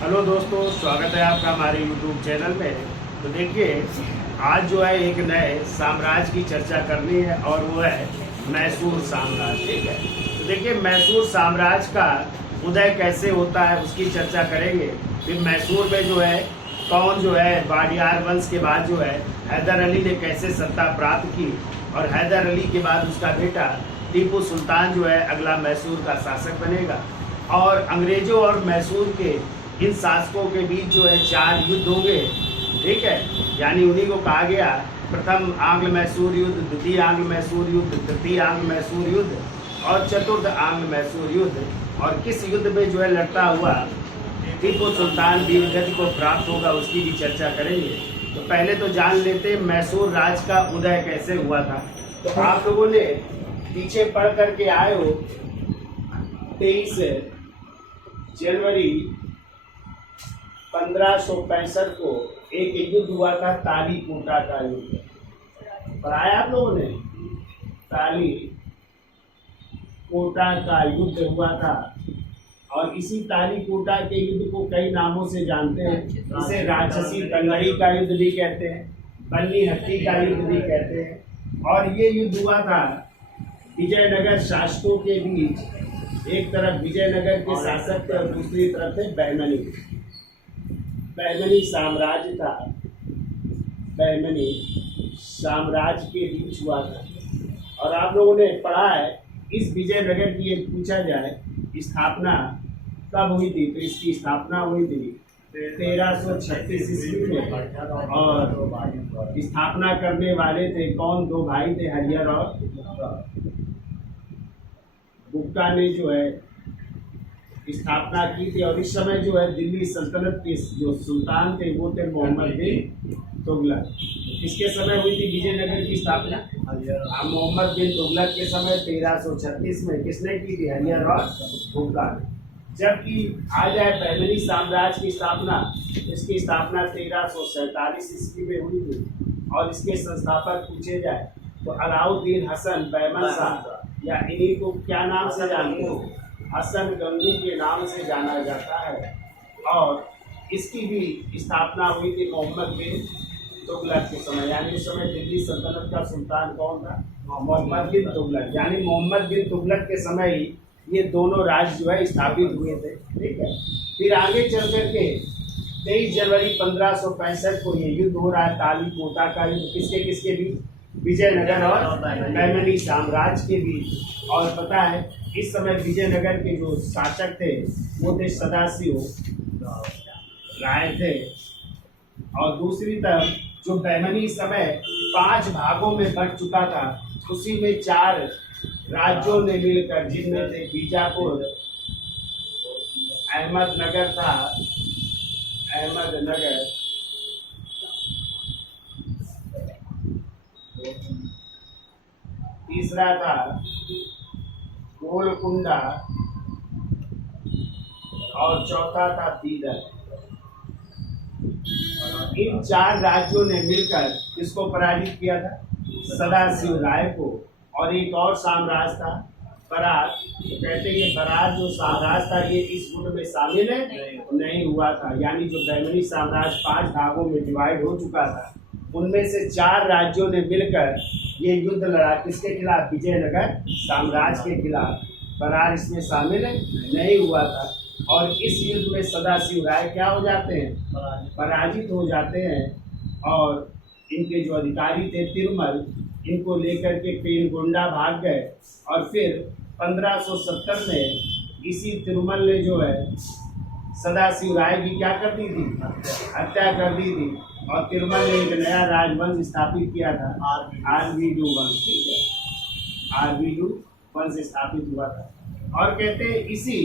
Hello दोस्तों, स्वागत है आपका हमारे YouTube चैनल में। तो देखिए, आज जो है एक नए साम्राज्य की चर्चा करनी है और वो है मैसूर साम्राज्य। ठीक है, तो देखिए मैसूर साम्राज्य का उदय कैसे होता है उसकी चर्चा करेंगे। फिर मैसूर में जो है कौन जो है वाडियार वंश के बाद जो है हैदर अली ने कैसे सत्ता प्राप्त की और हैदर अली के बाद उसका बेटा टीपू सुल्तान जो है अगला मैसूर का शासक बनेगा। और अंग्रेजों और मैसूर के इन शासकों के बीच जो है 4 युद्ध होंगे। ठीक है, यानी उन्हीं को कहा गया प्रथम आंग्ल मैसूर युद्ध, द्वितीय आंग्ल मैसूर युद्ध, तृतीय आंग्ल मैसूर युद्ध और चतुर्थ आंग्ल मैसूर युद्ध। और किस युद्ध में जो है लड़ता हुआ टीपू सुल्तान वीरगति को प्राप्त होगा उसकी भी चर्चा करेंगे। तो पहले तो जान लेते मैसूर राज का उदय कैसे हुआ था। तो आप लोगों ने पीछे पढ़ करके आए हो 23 जनवरी 1565 को एक युद्ध हुआ था, तालीकोटा का युद्ध। पढ़ाया आप लोगों ने? तालीकोटा का युद्ध हुआ था और इसी तालीकोटा के युद्ध को कई नामों से जानते हैं। इसे राक्षसी तंगड़ी का युद्ध भी कहते हैं, बन्नी हट्टी का युद्ध भी कहते हैं। और ये युद्ध हुआ था विजयनगर शासकों के बीच। एक तरफ विजयनगर के शासक थे और दूसरी तरफ थे बहमनी साम्राज्य था। बहमनी साम्राज्य के बीच हुआ था। और आप लोगों ने पढ़ा है इस विजयनगर की, ये पूछा जाए स्थापना कब हुई थी, तो इसकी स्थापना हुई थी 1336 ईस्वी में। और स्थापना करने वाले थे कौन? 2 भाई थे, हरिहर और बुक्का ने जो है स्थापना की थी। और इस समय जो है दिल्ली सल्तनत के जो सुल्तान थे वो थे मोहम्मद बिन तुगलक। किसके समय हुई थी विजयनगर की स्थापना? मोहम्मद बिन तुगलक के समय 1336 में। किसने की थी? हरिहर और बुक्का ने। जबकि आ जाए बहमनी साम्राज्य की स्थापना, इसकी स्थापना 1347 ईस्वी में हुई थी। और इसके संस्थापक पूछे जाए तो अलाउद्दीन हसन बहमन शाह, या इन्हीं को क्या नाम से जानते हो? हसन गंगू के नाम से जाना जाता है। और इसकी भी स्थापना हुई थी मोहम्मद बिन तुगलक के समय। यानी उस समय दिल्ली सल्तनत का सुल्तान कौन था? मोहम्मद बिन तुगलक। यानी मोहम्मद बिन तुगलक के समय ही ये दोनों राज्य जो है स्थापित हुए थे। ठीक है, फिर आगे चल करके 23 जनवरी 1565 को ये युद्ध हो रहा है, तालीकोटा का युद्ध। किसके किसके बीच? विजयनगर और बहमनी साम्राज्य के बीच। और पता है इस समय विजयनगर के जो शासक थे वो थे सदाशिव राय थे। और दूसरी तरफ जो बहमनी समय 5 भागों में बंट चुका था, उसी में 4 राज्यों ने मिलकर, जिनमें थे बीजापुर, अहमदनगर था, अहमदनगर, तीसरा था गोलकुंडा और चौथा था बीदर। इन 4 राज्यों ने मिलकर इसको पराजित किया था, सदाशिव राय को। और एक और साम्राज्य था बरार। तो कहते हैं ये बरार जो साम्राज्य था ये इस गुट में शामिल है नहीं हुआ था। यानी जो बहमनी साम्राज्य 5 भागों में डिवाइड हो चुका था, उनमें से 4 राज्यों ने मिलकर ये युद्ध लड़ा। किसके खिलाफ? विजयनगर साम्राज्य के खिलाफ। बरार इसमें शामिल नहीं हुआ था। और इस युद्ध में सदाशिव राय क्या हो जाते हैं? पराजित हो जाते हैं। और इनके जो अधिकारी थे तिरुमल, इनको लेकर के पेनगोंडा भाग गए। और फिर 1570 में इसी तिरुमल ने जो है सदाशिव राय की क्या कर दी थी? हत्या कर दी थी। और तिरुमल ने एक नया राजवंश स्थापित किया था, आरवीडू वंश। ठीक है, आरवीडू वंश स्थापित हुआ था। और कहते हैं इसी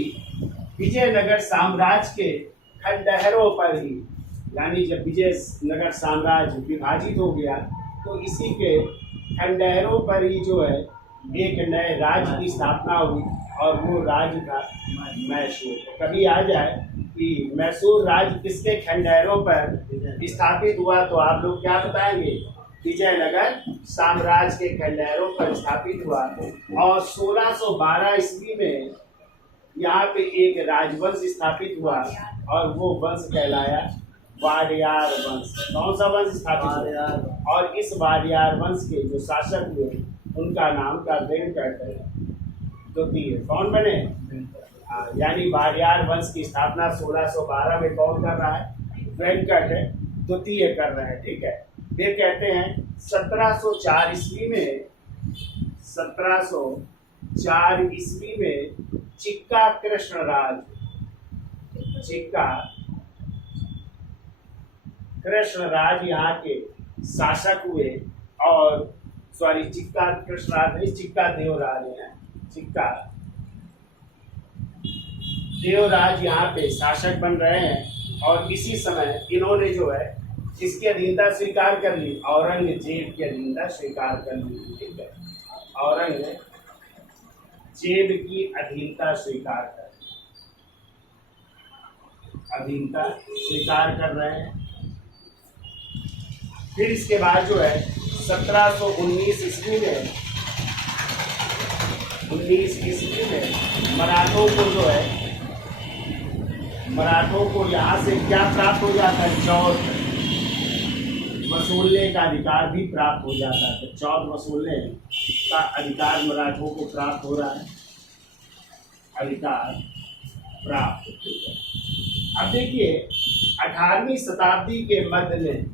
विजयनगर साम्राज्य के खंडहरों पर ही, यानी जब विजयनगर साम्राज्य विभाजित हो गया तो इसी के खंडहरों पर ही जो है एक नए राज्य की स्थापना हुई और वो राज्य था मैसूर। तो कभी आ जाए कि मैसूर राज्य किसके खंडहरों पर स्थापित हुआ तो आप लोग क्या बताएंगे? विजयनगर साम्राज्य के खंडहरों पर स्थापित हुआ। और 1612 ईस्वी में यहाँ पे एक राजवंश स्थापित हुआ और वो वंश कहलाया वाडियार वंश। कौन सा वंश स्थापित हुआ? और इस वाडियार वंश के जो शासक हुए उनका नाम था वेंकट द्वितीय। कौन बने? यानी वाडियार वंश की स्थापना 1612 में कौन कर रहा है? वेंकट द्वितीय कर रहे हैं। ठीक है। ये कहते हैं 1704 ईस्वी में 1704 ईस्वी में चिक्का कृष्णराज यहाँ के शासक हुए। और सॉरी, चिक्का कृष्णराज नहीं, चिक्का देवराज है। चिक्का देवराज यहाँ पे शासक बन रहे हैं। और इसी समय इन्होंने जो है इसकी अधीनता स्वीकार कर ली, औरंगजेब की अधीनता स्वीकार कर ली। ठीक है, औरंगजेब की अधीनता स्वीकार कर रहे हैं। फिर इसके बाद जो है 1719 ईस्वी में मराठों को यहाँ से क्या प्राप्त हो जाता है? चौथ वसूलने का अधिकार भी प्राप्त हो जाता है। तो चौथ वसूलने का अधिकार मराठों को प्राप्त हो रहा है, अधिकार प्राप्त। अब देखिए 18वीं शताब्दी के मध्य में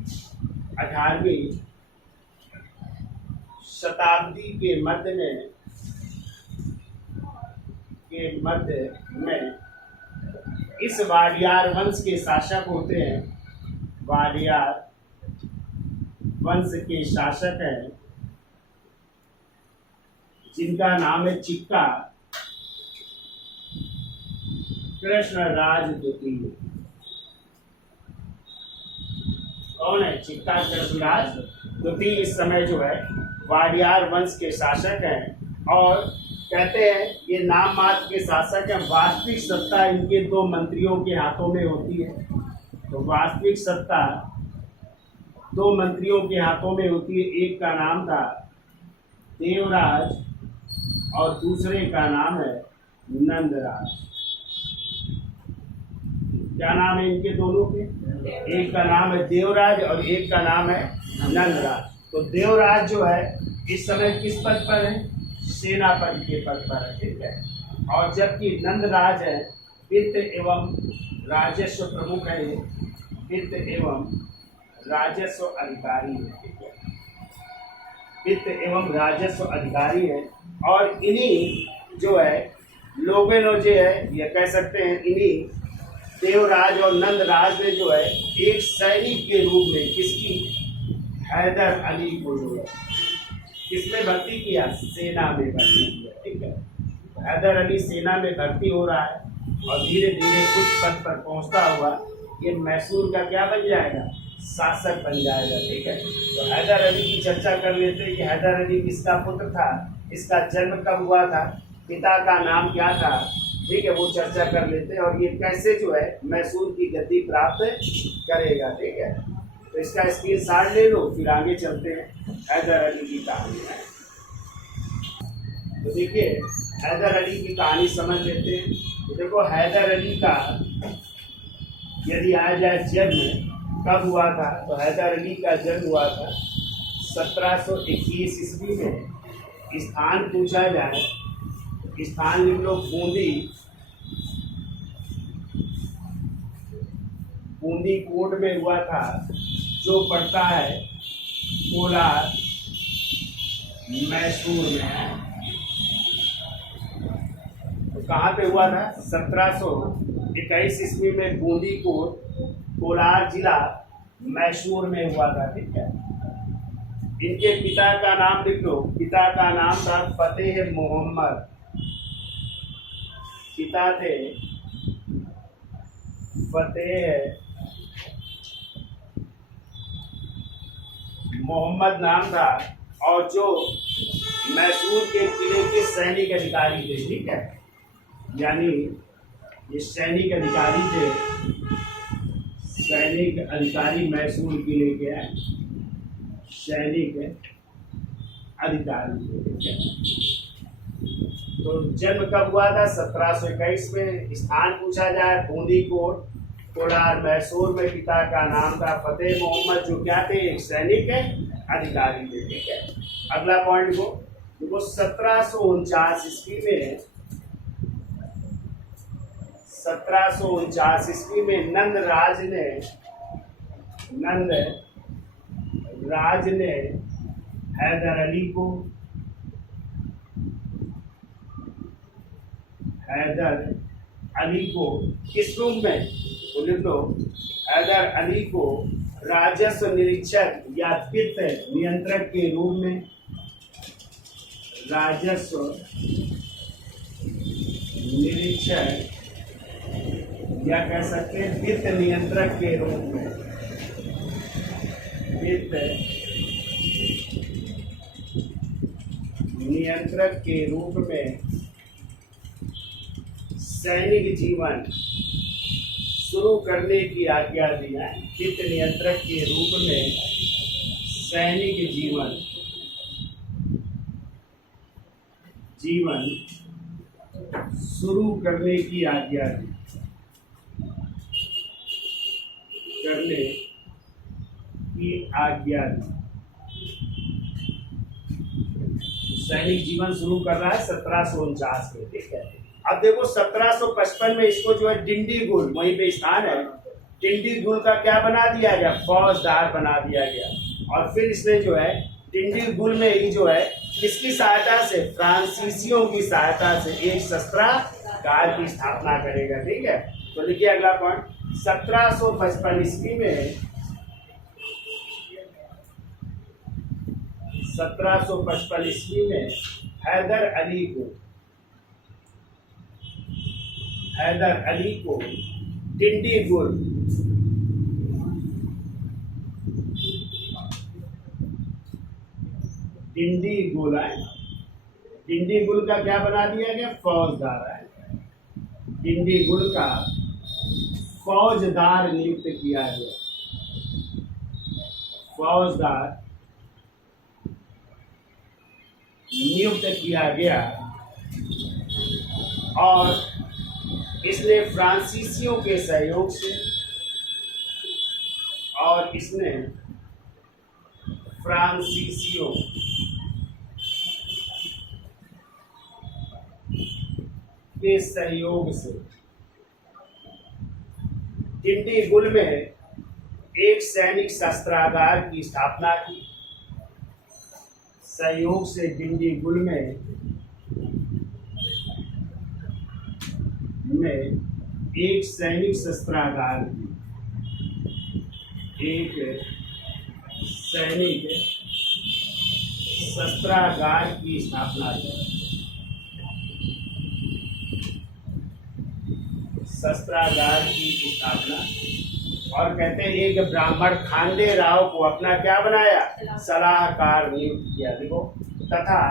18वीं शताब्दी के मध्य में इस वाडियार वंश के शासक होते हैं। वाडियार वंश के शासक हैं जिनका नाम है चिक्का कृष्णराज द्वितीय। कौन है? चिक्का कृष्णराज द्वितीय इस समय जो है वाडियार वंश के शासक हैं। और कहते हैं ये नाम मात्र के शासक हैं, वास्तविक सत्ता इनके 2 मंत्रियों के हाथों में होती है। तो वास्तविक सत्ता 2 मंत्रियों के हाथों में होती है। एक का नाम था देवराज और दूसरे का नाम है नंदराज। क्या नाम है इनके दोनों के? एक का नाम है देवराज और एक का नाम है नंदराज। तो देवराज जो है इस समय किस पद पर है? सेनापति के पद पर है। ठीक है। और जबकि नंदराज है वित्त एवं राजस्व प्रमुख है, वित्त एवं राजस्व अधिकारी है। ठीक है, वित्त एवं राजस्व अधिकारी है। और इन्हीं जो है लोगों ने जो है ये कह सकते हैं इन्हीं देवराज और नंदराज ने जो है एक सैनिक के रूप में किसकी? हैदर अली को जो है किसमें भर्ती किया? सेना में भर्ती किया। ठीक है, हैदर अली सेना में भर्ती हो रहा है और धीरे धीरे कुछ पद पर पहुंचता हुआ ये मैसूर का क्या बन जाएगा? शासक बन जाएगा। ठीक है, तो हैदर अली की चर्चा कर लेते हैं कि हैदर अली किसका पुत्र था, इसका जन्म कब हुआ था, पिता का नाम क्या था। ठीक है, वो चर्चा कर लेते हैं और ये कैसे जो है मैसूर की गद्दी प्राप्त करेगा। ठीक है, तो इसका स्क्रीनशॉट ले लो, फिर आगे चलते हैं हैदर अली की कहानी में। तो देखिए हैदर अली की कहानी समझ लेते हैं। तो देखो हैदर अली का यदि आ जाए जन्म कब हुआ था, तो हैदर अली का जन्म हुआ था 1721 ईस्वी में। स्थान पूछा जाए, स्थान लिख लो बूंदी कोट में हुआ था, जो पड़ता है कोलार मैसूर में। तो कहाँ पे हुआ था? 1721 ईस्वी में बूंदी कोट कोलार जिला मैसूर में हुआ था। ठीक है, इनके पिता का नाम लिख लो, पिता का नाम था फतेह मोहम्मद। पिता थे फतेह मोहम्मद नाम था और जो मैसूर के किले के सैनिक अधिकारी थे। ठीक है, यानी ये सैनिक अधिकारी थे, सैनिक अधिकारी मैसूर किले के सैनिक अधिकारी थे। ठीक है, तो जन्म कब हुआ था? 1721 में। स्थान पूछा जाए बूंदी कोट कोलार मैसूर में पिता का नाम था फतेह मोहम्मद, जो क्या थे, एक सैनिक है, अधिकारी थे। ठीक है, अगला पॉइंट को देखो। 1749 ईस्वी में 1749 ईस्वी में नंद राज ने हैदर अली को किस रूप में, तो लिख लो, हैदर अली को राजस्व निरीक्षक या वित्त नियंत्रक के रूप में, राजस्व निरीक्षक या कह सकते हैं वित्त नियंत्रक के रूप में, वित्त नियंत्रक के रूप में सैनिक जीवन शुरू करने की आज्ञा दी है। वित्त नियंत्रक के रूप में सैनिक जीवन शुरू करने की आज्ञा दी, सैनिक जीवन शुरू कर रहा है 1749 में। ठीक है, अब देखो 1755 में इसको जो है डिंडीगुल, वहीं पे स्थान है, डिंडीगुल का क्या बना दिया गया, फौजदार बना दिया गया। और फिर इसने जो है डिंडीगुल में ही जो है किसकी सहायता से, फ्रांसीसियों की सहायता से एक शस्त्रागार की स्थापना करेगा। ठीक है, तो देखिए अगला पॉइंट, 1755 ईस्वी में 1755 ईस्वी में हैदर अली को डिंडीगुल डिंडीगुल का क्या बना दिया गया, फौजदार है। डिंडीगुल का फौजदार नियुक्त किया गया, फौजदार नियुक्त किया गया। और इसने फ्रांसीसियों के सहयोग से, और इसने फ्रांसीसियों के सहयोग से डिंडीगुल में एक सैनिक शस्त्रागार की स्थापना की। सहयोग से डिंडीगुल में एक सैनिक शस्त्रागार की, एक सैनिक शस्त्रागार की स्थापना की। शस्त्रागार की स्थापना, और कहते हैं एक ब्राह्मण खांडे राव को अपना क्या बनाया, सलाहकार नियुक्त किया। देखो, तथा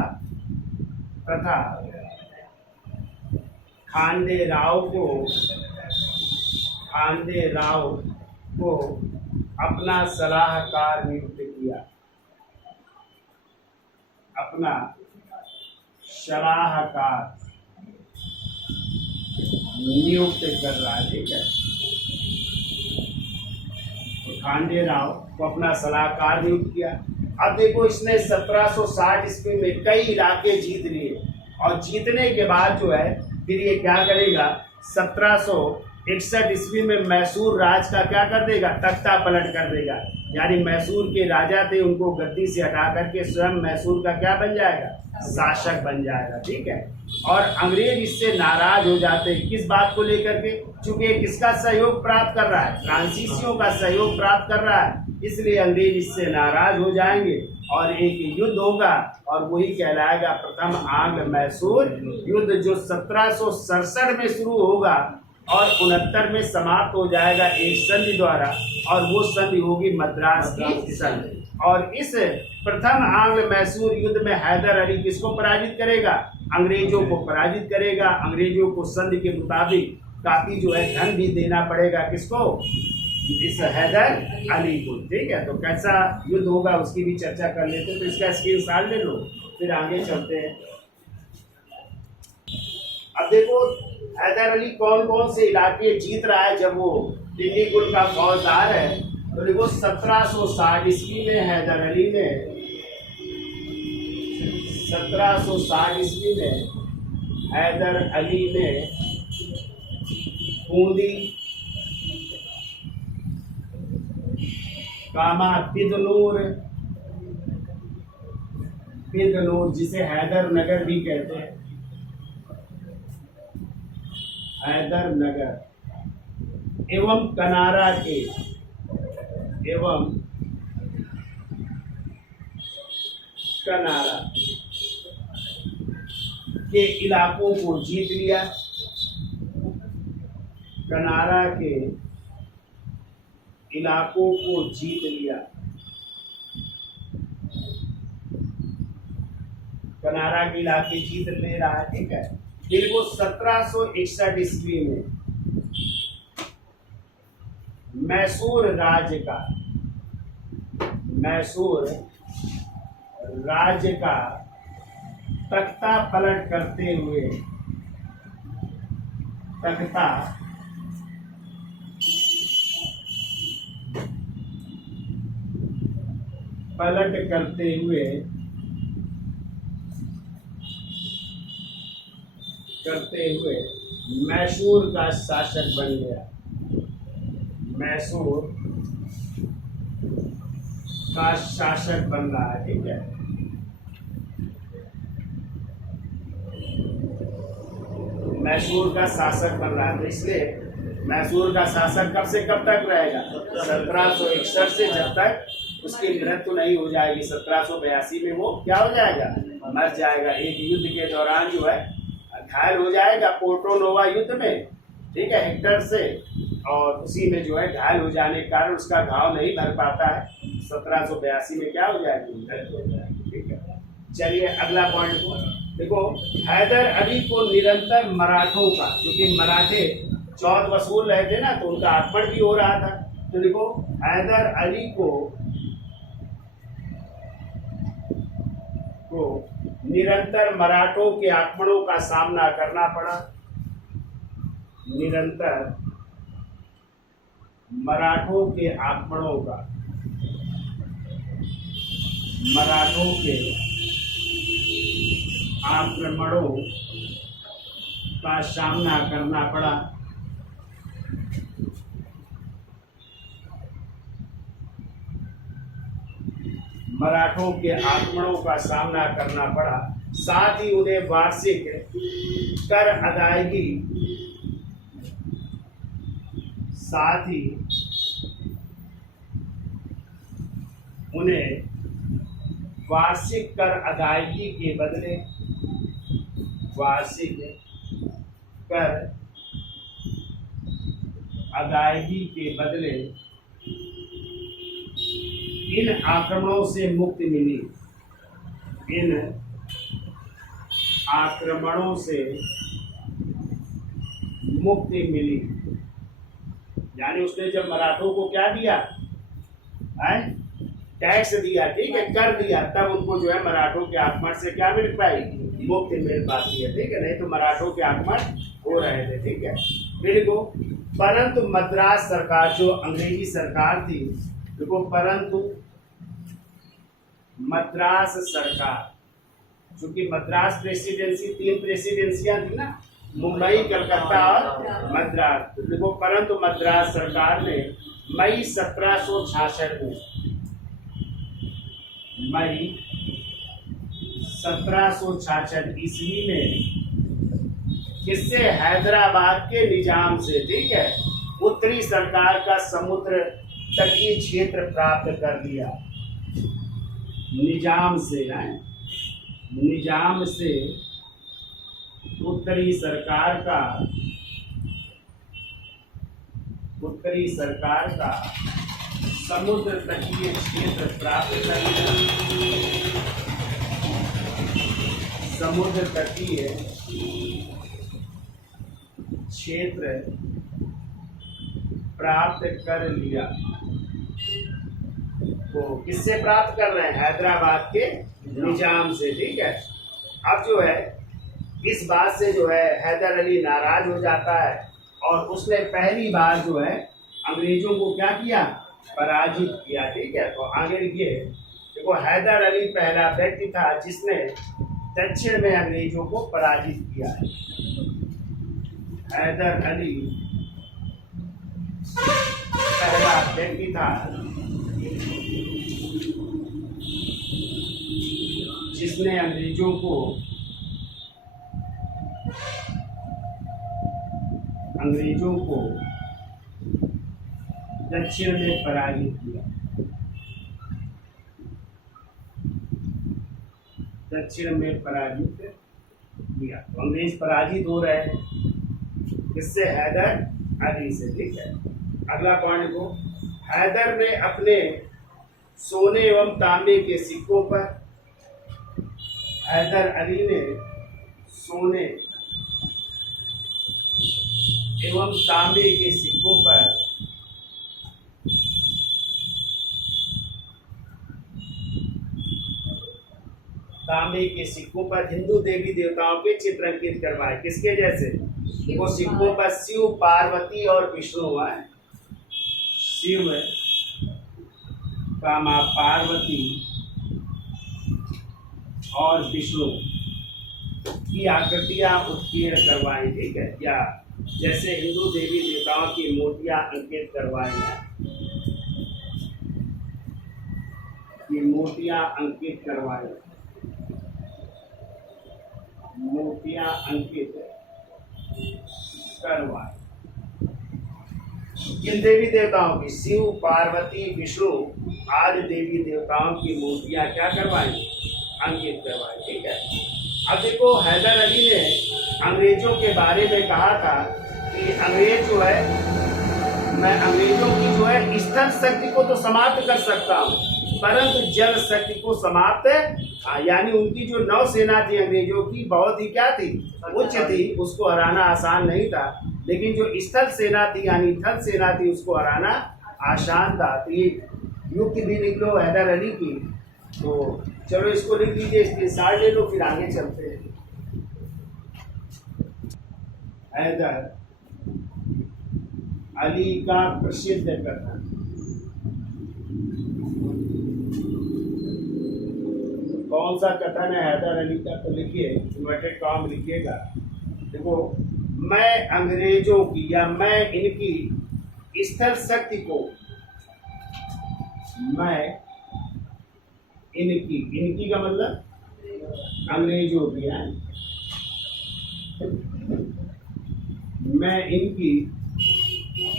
खांडे राव को अपना सलाहकार नियुक्त किया, अपना सलाहकार नियुक्त कर रहा है। ठीक है, तो खांडे राव को अपना सलाहकार नियुक्त किया। अब देखो, इसने 1760 ईस्वी में कई इलाके जीत लिए, और जीतने के बाद जो है फिर ये क्या करेगा, 1761 ईस्वी में मैसूर राज का क्या कर देगा, तख्ता पलट कर देगा। यानी मैसूर के राजा थे, उनको गद्दी से हटा करके स्वयं मैसूर का क्या बन जाएगा, शासक बन जाएगा। ठीक है, और अंग्रेज इससे नाराज हो जाते हैं, किस बात को लेकर के, चूंकि किसका सहयोग प्राप्त कर रहा है, फ्रांसीसियों का सहयोग प्राप्त कर रहा है, इसलिए अंग्रेज इससे नाराज हो जाएंगे और एक युद्ध होगा, और वही कहलाएगा प्रथम आंग्ल मैसूर युद्ध, जो 1767 में शुरू होगा और 69 में समाप्त हो जाएगा एक संधि द्वारा, और वो संधि होगी मद्रास की संधि। और इस प्रथम आंग्ल मैसूर युद्ध में हैदर अली किसको पराजित करेगा, अंग्रेजों को पराजित करेगा। अंग्रेजों को संधि के मुताबिक काफी जो है धन भी देना पड़ेगा, किसको, इस हैदर अली को। ठीक है, तो कैसा युद्ध होगा उसकी भी चर्चा कर लेते हैं। तो इसका स्क्रीनशॉट ले लो, फिर आगे चलते हैं। अब देखो, हैदर अली कौन कौन से इलाके जीत रहा है जब वो दिल्ली कुल का फौजदार है? तो देखो 1760 ईस्वी में हैदर अली ने 1760 ईस्वी में हैदर अली ने बूंदी, कामा, बिदनूर, जिसे हैदर नगर भी कहते हैं, हैदर नगर एवं कनारा के इलाकों को जीत लिया। कनारा के इलाकों को जीत लिया। कनारा के इलाके जीत ले रहा है, ठीक है। फिर वो 1761 ईस्वी में मैसूर राज्य का तख्ता पलट करते हुए मैसूर का शासक बन गया। मैसूर का शासक बन रहा है, ठीक है। मैसूर का शासक बन रहा है, तो इसलिए मैसूर का शासक कब से कब तक रहेगा? 1761 से जब तक उसकी मृत्यु नहीं हो जाएगी। 1782 में वो क्या हो जाएगा? मर जाएगा। एक युद्ध के दौरान जो है घायल हो जाएगा, पोर्टो नोवा युद्ध में, ठीक है, हेक्टर से, और उसी में जो है घायल हो जाने के कारण उसका घाव नहीं भर पाता है। 1782 में क्या हो जाएगी? मृत्यु हो जाएगी, ठीक है। चलिए अगला पॉइंट को देखो। हैदर अली को निरंतर मराठों का, क्योंकि मराठे चौथ वसूल रहे थे ना, तो उनका आक्रमण भी हो रहा था। तो देखो हैदर अली को निरंतर मराठों के आक्रमणों का सामना करना पड़ा। निरंतर मराठों के आक्रमणों का सामना करना पड़ा। मराठों के आक्रमणों का सामना करना पड़ा। साथ ही उन्हें वार्षिक कर अदायगी के बदले इन आक्रमणों से मुक्ति मिली। यानी उसने जब मराठों को क्या दिया है? टैक्स दिया, ठीक है, कर दिया, तब उनको जो है मराठों के आक्रमण से क्या मिल पाई? मुक्ति मिल पाती है, ठीक है। नहीं तो मराठों के आक्रमण हो रहे थे, ठीक है। फिर को परंतु मद्रास सरकार, जो अंग्रेजी सरकार थी, देखो, परंतु मद्रास सरकार, चूंकि मद्रास प्रेसिडेंसी 3 प्रेसिडेंसियां थी ना, मुंबई, कलकत्ता और मद्रास। देखो परंतु मद्रास सरकार ने मई 1766 ईस्वी में किससे? हैदराबाद के निजाम से, ठीक है, उत्तरी सरकार का समुद्र तटीय क्षेत्र प्राप्त कर लिया। निजाम से उत्तरी सरकार का समुद्र तटीय क्षेत्र प्राप्त कर लिया। समुद्र तटीय क्षेत्र प्राप्त कर लिया। तो किससे प्राप्त कर रहे हैं? हैदराबाद के निजाम से, ठीक है। अब जो है इस बात से जो है हैदर अली नाराज हो जाता है और उसने पहली बार जो है अंग्रेजों को क्या किया, पराजित किया। ठीक है, तो आगे लिखिए, देखो हैदर अली पहला व्यक्ति था जिसने दक्षिण में अंग्रेजों को पराजित किया है। हैदर अली पहला व्यक्ति था जिसने अंग्रेजों को दक्षिण में पराजित किया। दक्षिण में पराजित किया, तो अंग्रेज पराजित हो रहे हैं किससे, हैदर अली से। ठीक है, अगला पॉइंट को, हैदर ने अपने सोने एवं तांबे के सिक्कों पर, हैदर अली ने सोने एवं तांबे के सिक्कों पर हिंदू देवी देवताओं के चित्र अंकित करवाए। किसके जैसे, वो सिक्कों पर शिव, पार्वती और विष्णु है। शिव का मां पार्वती और विष्णु की आकृतियां उत्कीर्ण करवाई। ठीक है, या जैसे हिंदू देवी देवताओं की मूर्तियां अंकित करवाई हैं, ये मूर्तियां अंकित करवाई, मूर्तियां अंकित करवाई। किन देवी देवताओं की, शिव, पार्वती, विष्णु आदि देवी देवताओं की मूर्तियां क्या करवाई, अंकित करवाई। ठीक है, अब देखो हैदर अली ने अंग्रेजों के बारे में कहा था कि अंग्रेज जो है, मैं अंग्रेजों की जो है स्थल शक्ति को तो समाप्त कर सकता हूँ, परंतु जल शक्ति को समाप्त, यानी उनकी जो नौसेना थी अंग्रेजों की बहुत ही क्या थी, उच्च थी, उसको हराना आसान नहीं था। लेकिन जो स्थल सेना थी यानी थल सेना थी उसको हराना आसान था। तो ये युक्ति भी लिख लो हैदर अली की। तो चलो इसको लिख लीजिए, स्क्रीनशॉट ले लो, फिर आगे चलते हैं। हैदर अली का प्रसिद्ध कथन, कौन सा कथन है हैदर अली का, तो लिखिए, इन्वर्टेड कॉम लिखिएगा। देखो, मैं अंग्रेजों की या मैं इनकी स्थल शक्ति को, मैं इनकी का मतलब अंग्रेजों की है, मैं इनकी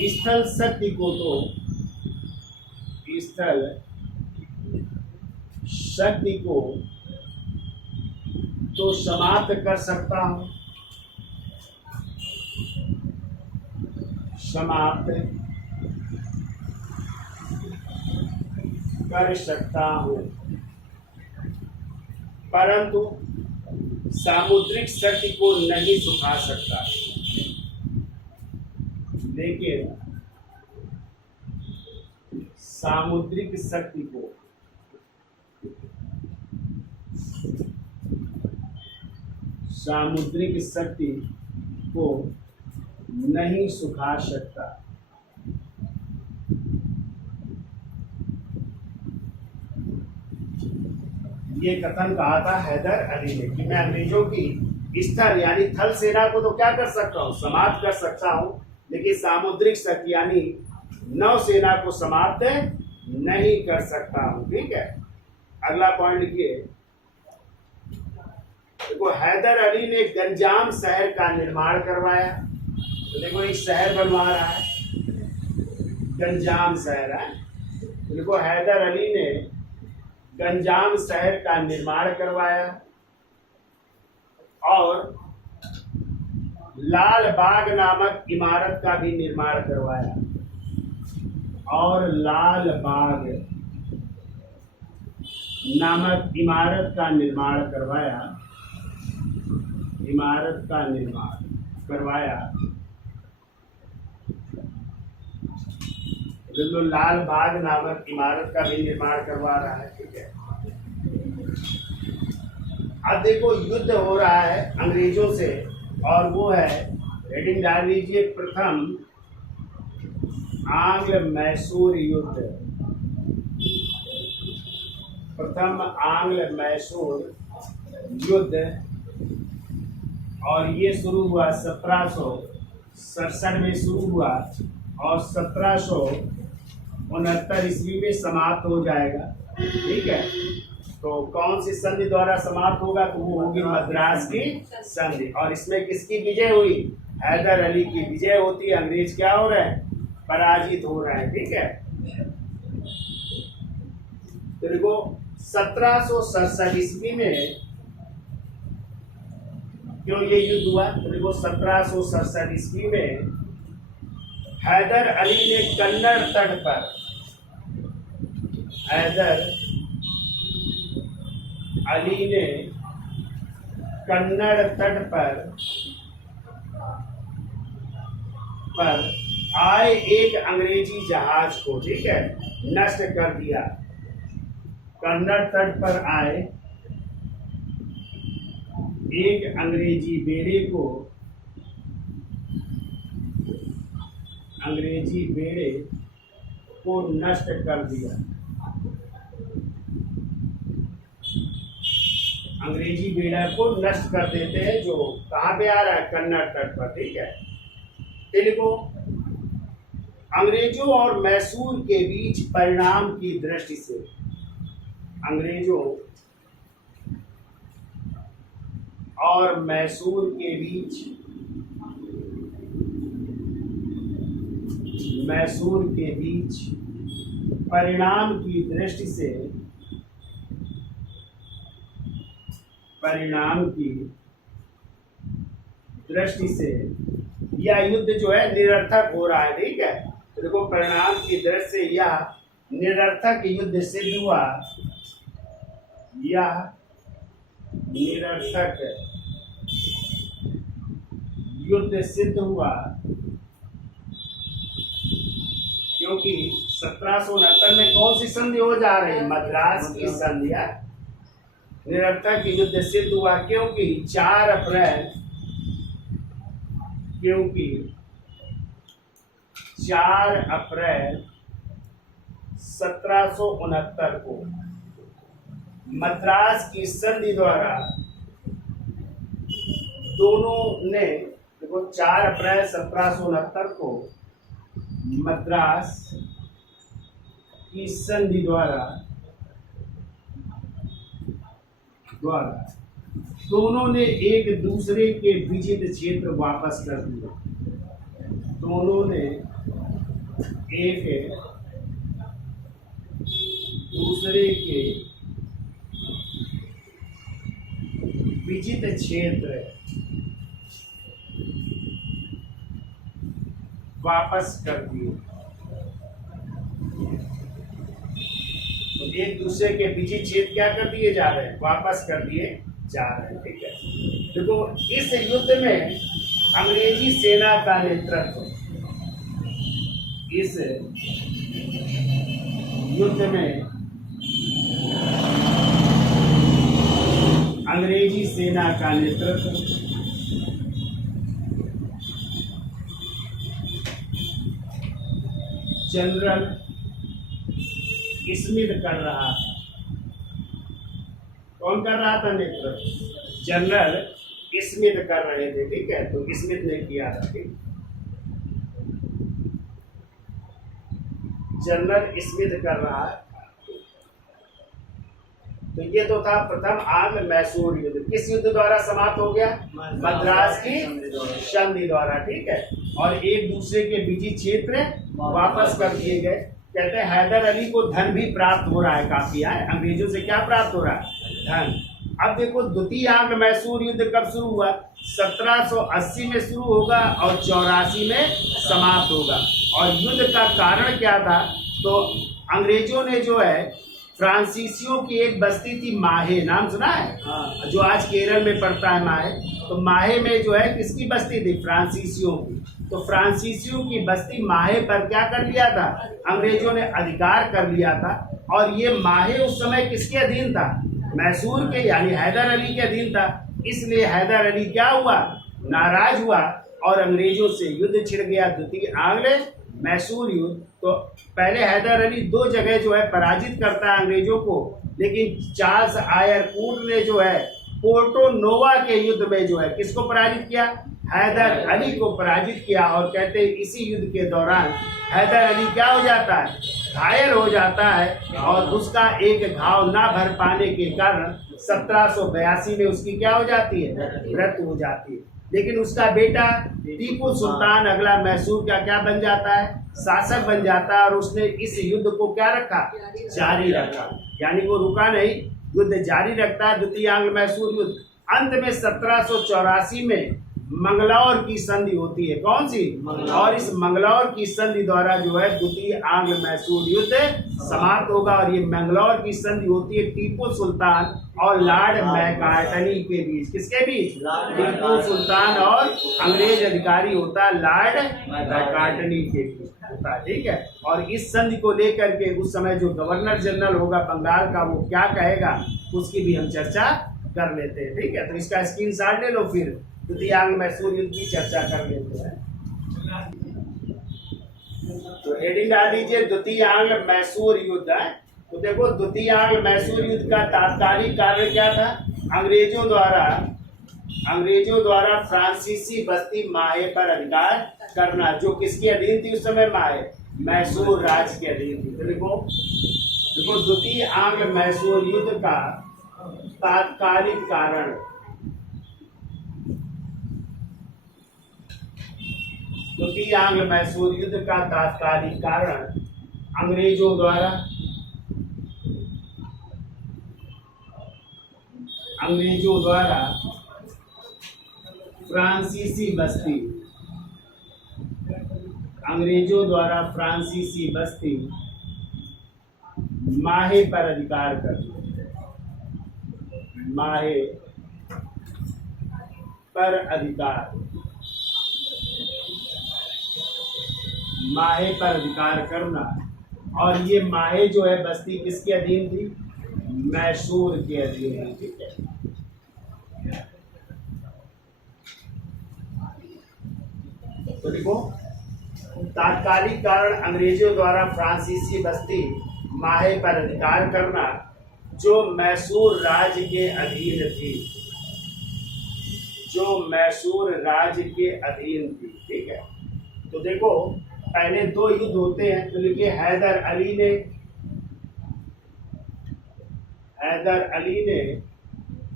स्थल शक्ति को स्थल शक्ति को तो समाप्त कर सकता हूं, समाप्त कर सकता हूं, परंतु सामुद्रिक शक्ति को नहीं सुखा सकता। लेकिन सामुद्रिक शक्ति को नहीं सुखा सकता। ये कथन कहा था हैदर अली ने कि मैं अंग्रेजों की स्थल यानी थल सेना को तो क्या कर सकता हूँ, समाप्त कर सकता हूँ, लेकिन सामुद्रिक शक्ति यानी नौसेना को समाप्त नहीं कर सकता हूँ। ठीक है, अगला पॉइंट लिखिए। देखो, हैदर अली ने गंजाम शहर का निर्माण करवाया। तो देखो, एक शहर बनवा रहा है, गंजाम शहर है। तो देखो, हैदर अली ने गंजाम शहर का निर्माण करवाया और लाल बाग नामक इमारत का भी निर्माण करवाया, और लाल बाग नामक इमारत का निर्माण करवाया, तो लाल बाग नामक इमारत का भी निर्माण करवा रहा है। ठीक है, अब देखो युद्ध हो रहा है अंग्रेजों से, और वो है, हेडिंग डाल लीजिए, प्रथम आंग्ल मैसूर युद्ध। प्रथम आंग्ल मैसूर युद्ध, और ये शुरू हुआ 1767 में शुरू हुआ और 1769 ईस्वी में समाप्त हो जाएगा। ठीक है, तो कौन सी संधि द्वारा समाप्त होगा? तो वो होगी मद्रास की संधि। और इसमें किसकी विजय हुई? हैदर अली की विजय होती है। अंग्रेज क्या हो रहे हैं? पराजित हो रहे हैं। ठीक है, तो देखो 1767 ईस्वी में क्यों ये युद्ध हुआ? तो देखो 1767 ईस्वी में हैदर अली ने कन्नड़ तट पर, हैदर अली ने कन्नड़ तट पर आए एक अंग्रेजी जहाज को, ठीक है, नष्ट कर दिया। कन्नड़ तट पर आए एक अंग्रेजी बेड़े को नष्ट कर दिया। अंग्रेजी बेड़ा को नष्ट कर देते हैं, जो कहाँ पे आ रहा है? कन्नड़ तट पर। ठीक है, देखो अंग्रेजों और मैसूर के बीच परिणाम की दृष्टि से, अंग्रेजों और मैसूर के बीच, परिणाम की दृष्टि से यह युद्ध जो है निरर्थक हो रहा है। ठीक है, तो देखो परिणाम की दृष्टि से यह निरर्थक युद्ध सिद्ध हुआ। यह निरर्थक युद्ध सिद्ध हुआ क्योंकि 1769 में कौन सी संधि हो जा रही है? मद्रास की संधि। निरर्थक युद्ध सिद्ध हुआ क्योंकि 4 अप्रैल 1769 को मद्रास की संधि द्वारा दोनों ने, देखो 4 अप्रैल 1769 को मद्रास की संधि द्वारा दोनों ने एक दूसरे के विजित क्षेत्र वापस कर दिए। दोनों ने एक दूसरे के विजित क्षेत्र वापस कर दिए। तो एक दूसरे के विजित क्षेत्र क्या कर दिए जा रहे हैं? वापस कर दिए जा रहे हैं। ठीक है, देखो इस युद्ध में अंग्रेजी सेना का नेतृत्व, इस युद्ध में अंग्रेजी सेना का नेतृत्व जनरल स्मिथ कर रहा था। कौन कर रहा था नेतृत्व? जनरल स्मिथ कर रहे थे। ठीक है, तो स्मिथ ने किया था। ठीक, जनरल स्मिथ कर रहा है। तो ये तो था प्रथम आंग्ल मैसूर युद्ध। किस युद्ध द्वारा समाप्त हो गया? मद्रास की संधि द्वारा। ठीक है, और एक दूसरे के विजित क्षेत्र वापस कर दिए गए। कहते हैं हैदर अली को धन भी प्राप्त हो रहा है काफी। अंग्रेजों से क्या प्राप्त हो रहा है? धन। अब देखो द्वितीय आंग्ल मैसूर युद्ध कब शुरू हुआ? 1780 में शुरू होगा और 84 में समाप्त होगा। और युद्ध का कारण क्या था? तो अंग्रेजों ने जो है फ्रांसीसियों की एक बस्ती थी माहे, नाम सुना है? जो आज केरल में पड़ता है माहे। तो माहे में जो है किसकी बस्ती थी? फ्रांसीसियों की। तो फ्रांसीसियों की बस्ती माहे पर क्या कर लिया था? अंग्रेजों ने अधिकार कर लिया था। और ये माहे उस समय किसके अधीन था? मैसूर के यानी हैदर अली के अधीन था। इसलिए हैदर अली क्या हुआ, नाराज हुआ और अंग्रेजों से युद्ध छिड़ गया, द्वितीय आंग्ल मैसूर युद्ध। तो पहले हैदर अली 2 जगह जो है पराजित करता है अंग्रेजों को, लेकिन चार्ल्स आयर कूट ने जो है पोर्टो नोवा के युद्ध में जो है किसको पराजित किया, हैदर अली को पराजित किया। और कहते हैं इसी युद्ध के दौरान हैदर अली क्या हो जाता है, घायल हो जाता है और उसका एक घाव ना भर पाने के कारण 1782 में उसकी क्या हो जाती है, मृत्यु हो जाती है। लेकिन उसका बेटा टीपू सुल्तान अगला मैसूर का क्या बन जाता है, शासक बन जाता है और उसने इस युद्ध को क्या रखा, जारी रखा, यानी वो रुका नहीं, युद्ध जारी रखता है, द्वितीय आंग्ल मैसूर युद्ध। अंत में 1784 में मंगलौर की संधि होती है, कौन सी, और इस मंगलौर की संधि द्वारा जो है द्वितीय आंग्ल मैसूर युद्ध समाप्त होगा। और ये मंगलौर की संधि होती है टीपू सुल्तान और लॉर्ड मैकार्टनी के बीच, किसके बीच, टीपू सुल्तान और अंग्रेज अधिकारी होता है लॉर्ड मैकार्टनी के बीच होता है, ठीक है। और इस संधि को लेकर के उस समय जो गवर्नर जनरल होगा बंगाल का, वो क्या कहेगा उसकी भी हम चर्चा कर लेते हैं, ठीक है। तो इसका स्क्रीनशॉट ले लो, फिर द्वितीय आंग्ल मैसूर युद्ध की चर्चा कर लेते हैं। तो हेडिंग डाल दीजिए द्वितीय आंग्ल मैसूर युद्ध है। तो देखो द्वितीय आंग्ल मैसूर युद्ध का तात्कालिक कारण क्या था, अंग्रेजों द्वारा फ्रांसीसी बस्ती माहे पर अधिकार करना, जो किसके अधीन थी उस समय, माहे, मैसूर राज्य के अधीन थी। तो देखो द्वितीय आंग्ल मैसूर युद्ध का तात्कालिक कारण, द्वितीय आंग्ल मैसूर युद्ध का तात्कालिक कारण अंग्रेजों द्वारा फ्रांसीसी बस्ती माहे पर अधिकार करना, माहे पर अधिकार करना। और ये माहे जो है बस्ती किसके अधीन थी, मैसूर के अधीन, ठीक है। तो देखो तात्कालिक कारण अंग्रेजों द्वारा फ्रांसीसी बस्ती माहे पर अधिकार करना, जो मैसूर राज्य के अधीन थी, ठीक है। तो देखो पहले 2 युद्ध होते हैं। तो देखिए हैदर अली ने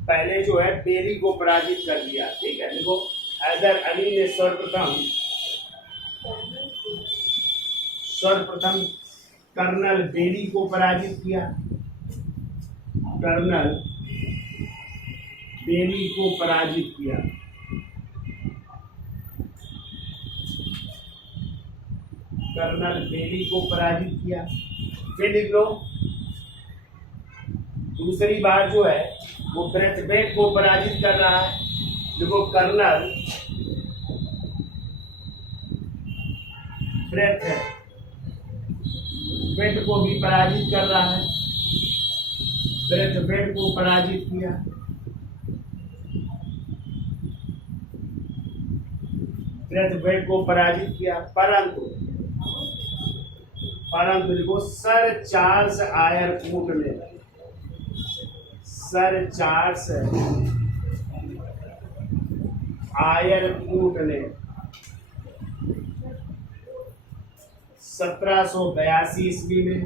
पहले जो है बेरी को पराजित कर दिया, ठीक है। देखो हैदर अली ने सर्वप्रथम कर्नल बेरी को पराजित किया, कर्नल बेरी को पराजित किया। फिर लिख लो दूसरी बार जो है वो ब्रेथवेट को पराजित कर रहा है। देखो कर्नल ब्रेथवेट को भी पराजित कर रहा है, ब्रेथवेट को पराजित किया। ब्रेथवेट को पराजित किया, परंतु देखो सर चार्ल्स आयर कूट ने 1782 ईस्वी में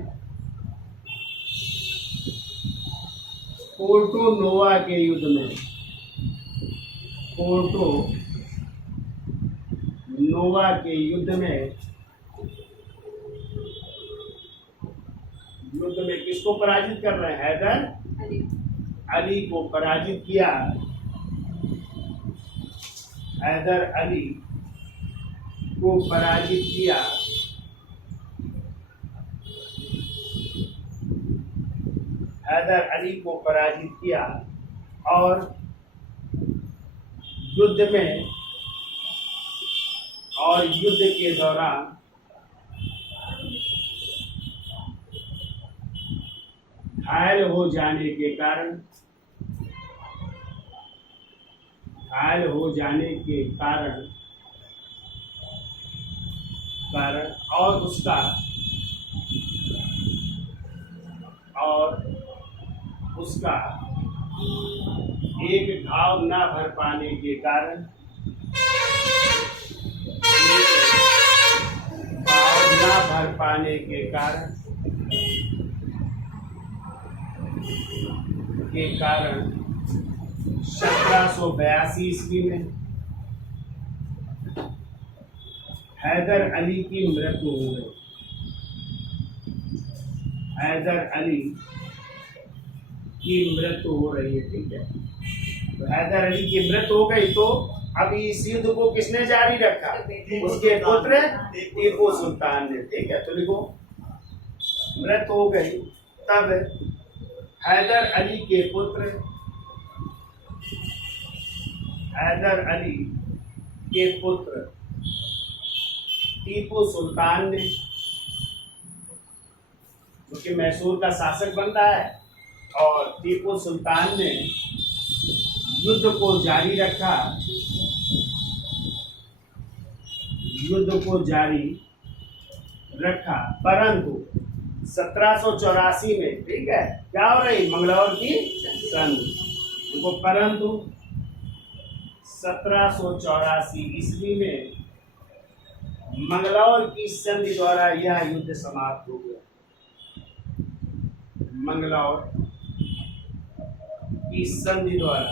पोर्टो नोवा के युद्ध में किसको पराजित कर रहे हैं, हैदर अली को पराजित किया। हैदर अली को पराजित किया और युद्ध के दौरान घायल हो जाने के कारण घायल हो जाने के कारण और उसका एक घाव न भर पाने के कारण के कारण 1782 ईस्वी में हैदर अली की मृत्यु हो गई। हैदर अली की मृत्यु हो रही है, ठीक है। तो हैदर अली की मृत्यु हो गई, तो अब इस युद्ध को किसने जारी रखा? उसके पुत्र टीपू सुल्तान ने, ठीक है। तो लिखो मृत्यु हो गई, तब हैदर अली के पुत्र टीपू सुल्तान ने, जो कि मैसूर का शासक बनता है, और टीपू सुल्तान ने युद्ध को जारी रखा, परंतु 1784 में, ठीक है, क्या हो रही? मंगलौर की संधि। देखो, परंतु 1784 ईस्वी में मंगलौर की संधि द्वारा यह युद्ध समाप्त हो गया। मंगलौर की संधि द्वारा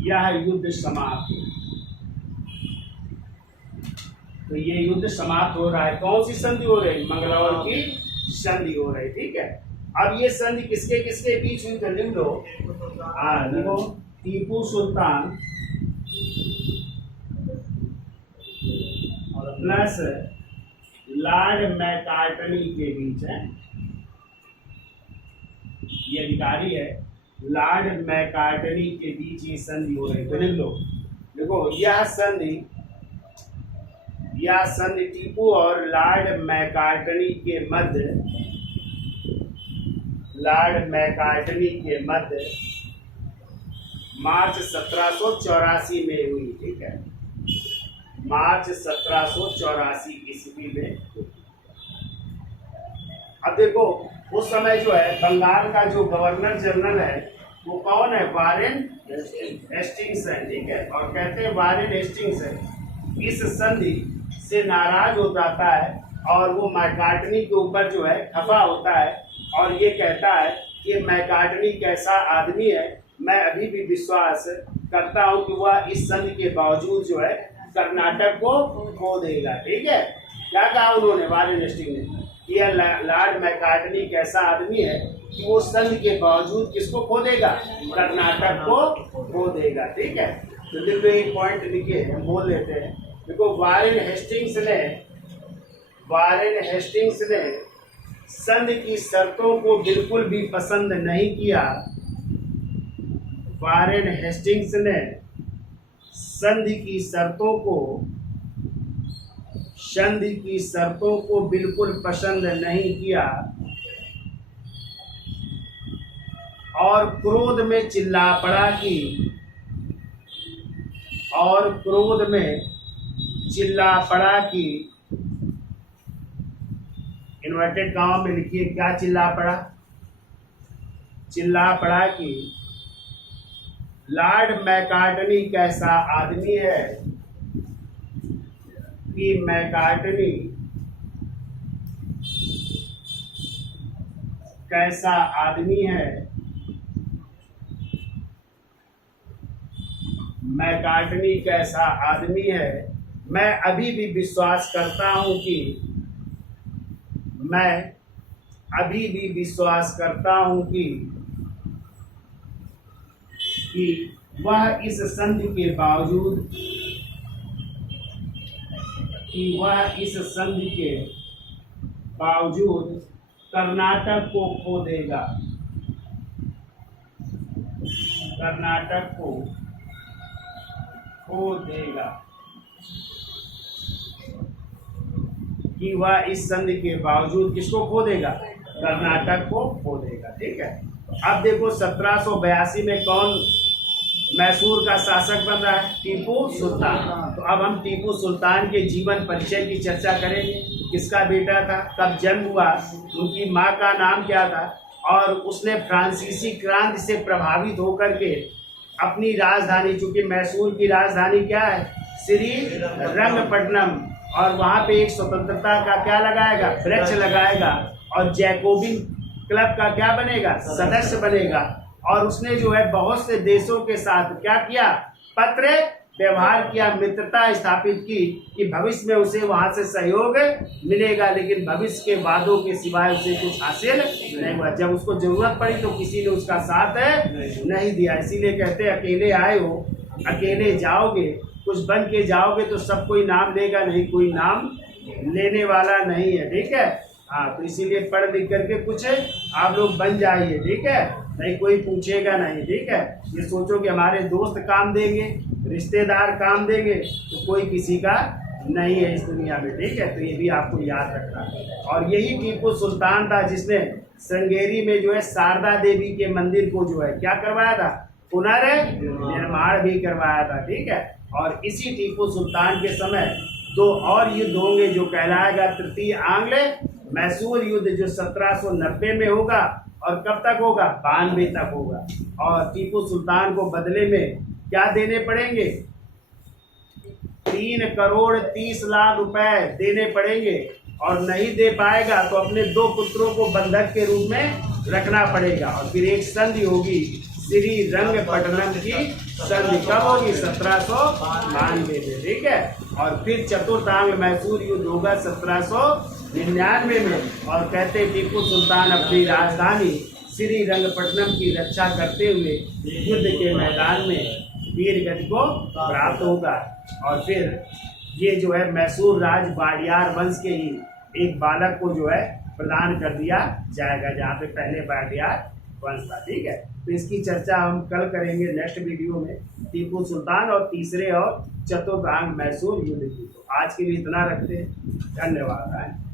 यह युद्ध समाप्त हो। तो ये युद्ध समाप्त हो रहा है। कौन सी संधि हो रही? मंगलौर की संधि हो रही, ठीक है। अब ये संधि किसके किसके बीच हुई? तो लिख लो, देखो, Tipu Sultan plus Lord McCartney के बीच है। ये अधिकारी है, लॉर्ड मैकार्टनी के बीच ये संधि हो रही। तो लिख लो, देखो, यह संधि टीपू और लॉर्ड मैकार्टनी के मध्य मार्च 1784 में हुई, ठीक है। मार्च 1784 ईस्वी में। अब देखो, उस समय जो है बंगाल का जो गवर्नर जनरल है वो कौन है? वारेन हेस्टिंग्स है, ठीक है। और कहते हैं वारेन हेस्टिंग्स है इस संधि से नाराज हो जाता है, और वो मैकार्टनी के ऊपर जो है खफा होता है, और ये कहता है कि मैकार्टनी कैसा आदमी है। मैं अभी भी विश्वास करता हूँ कि वह इस संधि के बावजूद जो है कर्नाटक को खो देगा, ठीक है। क्या कहा उन्होंने? वारेन हेस्टिंग ने, यह लॉर्ड मैकार्टनी कैसा आदमी है कि वो संधि के बावजूद किसको खो देगा? कर्नाटक को खो देगा, ठीक है। तो देखो, एक पॉइंट लिखे, हम बोल देते हैं। देखो, वारेन हेस्टिंग्स ने संधि की शर्तों को बिल्कुल भी पसंद नहीं किया। वारेन हेस्टिंग्स ने संधि की शर्तों को बिल्कुल पसंद नहीं किया, और क्रोध में चिल्ला पड़ा कि इन्वर्टेड कॉमा में लिखिए, क्या चिल्ला पड़ा कि लॉर्ड मैकार्टनी कैसा आदमी है कि मैकार्टनी कैसा आदमी है मैं अभी भी विश्वास करता हूँ कि वह इस संधि के बावजूद कर्नाटक को खो देगा। कि वह इस संधि के बावजूद किसको खो देगा? कर्नाटक को खो देगा। ठीक है, अब देखो 1782 में कौन मैसूर का शासक बन रहा है? टीपू सुल्तान। तो अब हम टीपू सुल्तान के जीवन परिचय की चर्चा करेंगे। किसका बेटा था, कब जन्म हुआ, उनकी माँ का नाम क्या था, और उसने फ्रांसीसी क्रांति से प्रभावित होकर के अपनी राजधानी, चूंकि मैसूर की राजधानी क्या है, श्री रंगपट्टनम, और वहाँ पे एक स्वतंत्रता का क्या लगाएगा, वृक्ष लगाएगा, और जैकोबिन क्लब का क्या बनेगा, सदस्य बनेगा। और उसने जो है बहुत से देशों के साथ क्या किया, पत्र व्यवहार किया, मित्रता स्थापित की कि भविष्य में उसे वहां से सहयोग मिलेगा, लेकिन भविष्य के वादों के सिवाय उसे कुछ हासिल नहीं हुआ। जब उसको जरूरत पड़ी तो किसी ने उसका साथ नहीं दिया। इसीलिए कहते हैं अकेले आए हो अकेले जाओगे, कुछ बन के जाओगे तो सब कोई नाम लेगा, नहीं कोई नाम लेने वाला नहीं है। ठीक है, हाँ, तो इसीलिए पढ़ लिख करके कुछ आप लोग बन जाइए। ठीक है, नहीं कोई पूछेगा नहीं। ठीक है, ये सोचो कि हमारे दोस्त काम देंगे, रिश्तेदार काम देंगे, तो कोई किसी का नहीं है इस दुनिया में। ठीक है, तो ये भी आपको याद रखना है। और यही टीपू सुल्तान था जिसने श्रृंगेरी में जो है शारदा देवी के मंदिर को जो है क्या करवाया था, पुनर्निर्माण भी करवाया था। ठीक है, और इसी टीपू सुल्तान के समय 2 और युद्ध होंगे जो कहलाएगा तृतीय आंग्ल मैसूर युद्ध, जो 1790 में होगा, और कब तक होगा, 92 तक होगा। और टीपू सुल्तान को बदले में क्या देने पड़ेंगे, 3 करोड़ 30 लाख रुपए देने पड़ेंगे, और नहीं दे पाएगा तो अपने 2 पुत्रों को बंधक के रूप में रखना पड़ेगा। और फिर एक संधि होगी श्री रंगपट्टनम की संधि, कब होगी, 1792 में। ठीक है, और फिर चतुर्थांग मैसूर युद्ध होगा 1799 में। और कहते टीपू सुल्तान अपनी राजधानी श्री रंगपट्टनम की रक्षा करते हुए युद्ध के मैदान में वीर गति को प्राप्त होगा। और फिर ये जो है मैसूर राज वाडियार वंश के ही एक बालक को जो है प्रदान कर दिया जाएगा, जहाँ पे पहले वाडियार वंश था। ठीक है, तो इसकी चर्चा हम कल करेंगे नेक्स्ट वीडियो में, टीपू सुल्तान और तीसरे और चतुर्थांग मैसूर युद्ध की। तो आज के लिए इतना रखते हैं, धन्यवाद।